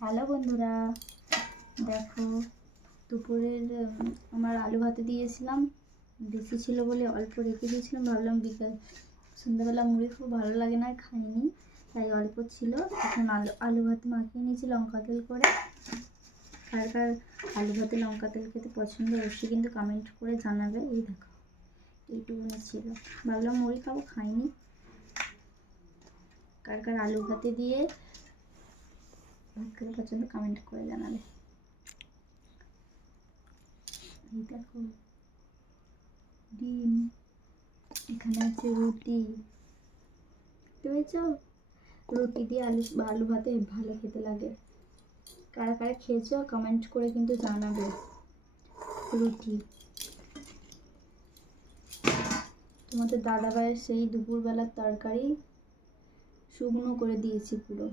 Hello বন্ধুরা, দেখো দুপুরের আমার আলু ভাতে দিয়েছিলাম। বেশি ছিল বলে অল্প রেখে দিয়েছিলাম, ভাবলাম বিকাল, সন্ধ্যাবেলা মুড়ি খুব ভালো লাগে না খাইনি, তাই অল্প ছিল। এখন আলু আলু ভাতে মাখিয়ে নিয়েছি, লঙ্কা তেল করে। কার কার আলু ভাতে লঙ্কা তেল খেতে পছন্দ, অবশ্যই কিন্তু কমেন্ট করে জানাবে। এই দেখো, এইটুকুনি ছিল। ভাবলাম মুড়ি খাব, খাইনি। কার কার আলু ভাতে দিয়ে খেতে পছন্দ কমেন্ট করে জানাবে দেখো ডিম এখানে আছে রুটি পেয়েছ রুটি দিয়ে আলু আলু ভাতে ভালো খেতে লাগে কারা কারা খেয়েছো কমেন্ট করে কিন্তু জানাবে রুটি তোমাদের দাদা ভাইয়ের সেই দুপুরবেলার তরকারি শুকনো করে দিয়েছি পুরো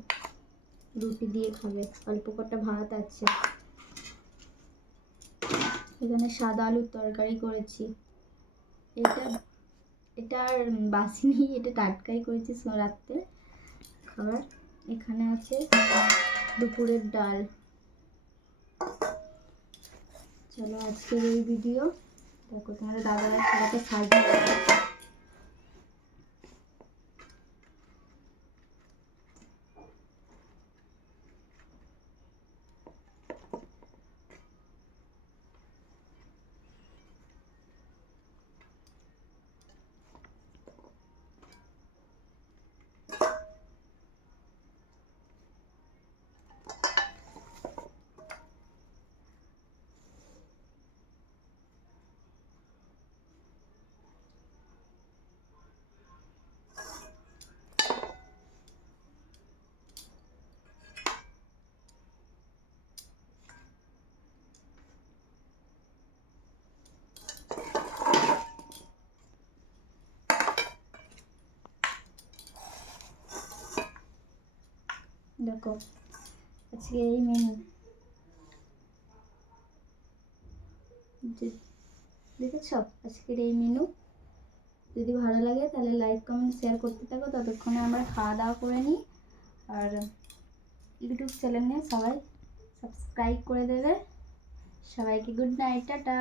রুটি দিয়ে খাবে। অল্প কটা ভাত আছে। এখানে সাদা আলুর তরকারি করেছি। এটা এটা আর বাসিনি এটা টাটকাই করেছি রাত্রে। খাবার এখানে আছে দুপুরের ডাল। চলো আজকের এই ভিডিও দেখো তোমাদের দাদারা সবাইকে সাজিয়ে দেখো আজকে এই মেনু দেখেছ আজকের এই মেনু যদি ভালো লাগে তাহলে লাইক কমেন্ট শেয়ার করতে থাকো ততক্ষণে আমরা খাওয়া দাওয়া করে নিই আর ইউটিউব চ্যানেলে সবাই সাবস্ক্রাইব করে দেবে সবাইকে গুড নাইট টাটা